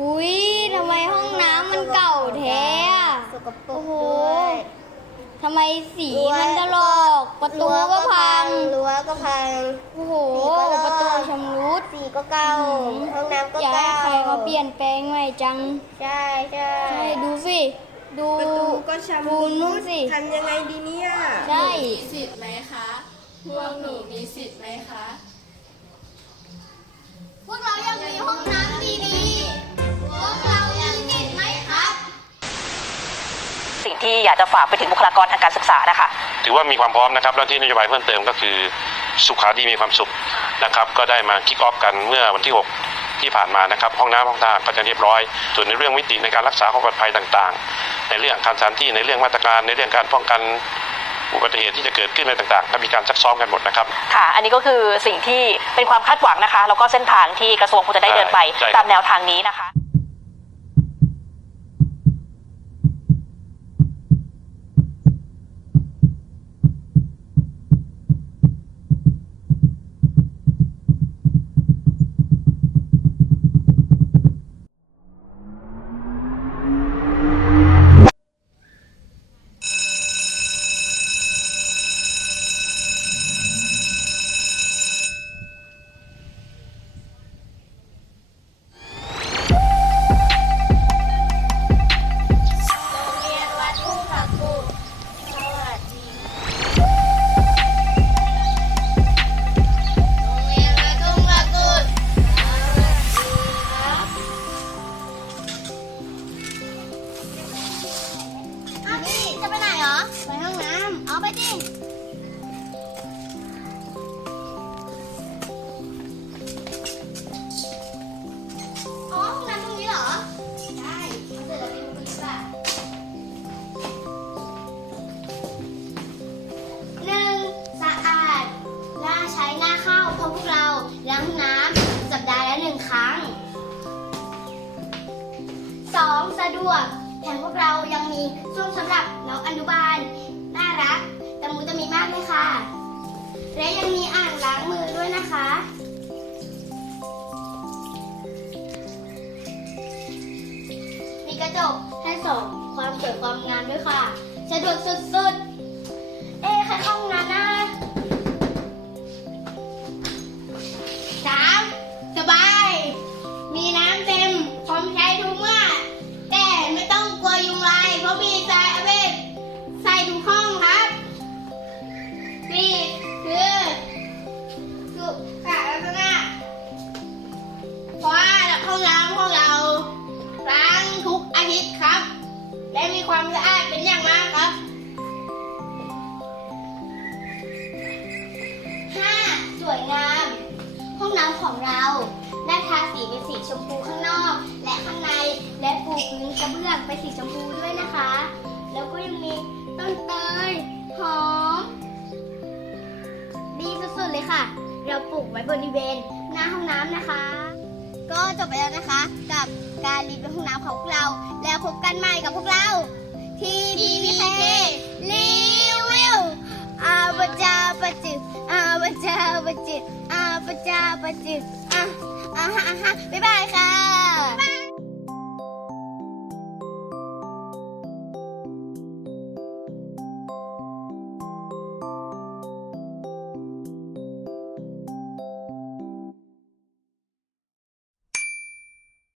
อุ้ยทำไมห้องน้ำมันเก่าแท้โอ้โหทำไมสีมันถลอกประตูก็พัง รั้วก็พัง โอ้โหประตูชำรุด สีก็เก่าห้องน้ำก็เก้าอยากให้ใครเขาเปลี่ยนแปลงใหม่จัง ใช่ใช่ ใช่ ดูสิ ดูประตูก็ชำรุด ดูทสิ ทำยังไงดีเนี่ย ใช่ มีสิทธิ์ไหมคะ พวกหนูมีสิทธิ์ไหมคะ ที่อยากจะฝากไปถึงบุคลากรทางการศึกษานะคะ ถือว่ามีความพร้อมนะครับแล้วที่นโยบายเพิ่มเติมก็คือสุขาดีมีความสุขนะครับ ก็ได้มาคิกออฟกันเมื่อวันที่ 6 ที่ผ่านมานะครับ ห้องน้ำห้องท่าก็จะเรียบร้อย ส่วนในเรื่องมิติในการรักษาความปลอดภัยต่างๆ ในเรื่องอาการสถานที่ในเรื่องมาตรการในเรื่องการป้องกันอุบัติเหตุที่จะเกิดขึ้นอะไรต่างๆก็มีการซักซ้อมกันหมดนะครับ ค่ะ อันนี้ก็คือสิ่งที่เป็นความคาดหวังนะคะ แล้วก็เส้นทางที่กระทรวงคงจะได้เดินไปใช่ครับตามแนวทางนี้นะคะ 2. สะดวกแถมพวกเรายังมีช่วงสำหรับน้องอนุบาล น่ารักแต่มูจะมีมากเลยค่ะ และยังมีอ่างล้างมือด้วยนะคะ มีกระจกให้สองความสวยความงามด้วยค่ะ สะดวกสุดๆ เอ้ใครเข้าห้องน้ำนะ ของเราได้ทาสีเป็นสีชมพูข้างนอก และข้างในและปูพื้นกระเบื้องเป็นสีชมพูด้วยนะคะ แล้วก็ยังมีต้นเตยหอมดีสุดๆเลยค่ะ เราปลูกไว้บริเวณหน้าห้องน้ำนะคะ ก็จบไปแล้วนะคะ กับการรีวิวห้องน้ำของพวกเรา แล้วพบกันใหม่กับพวกเรา ที่พีพีเครีวิว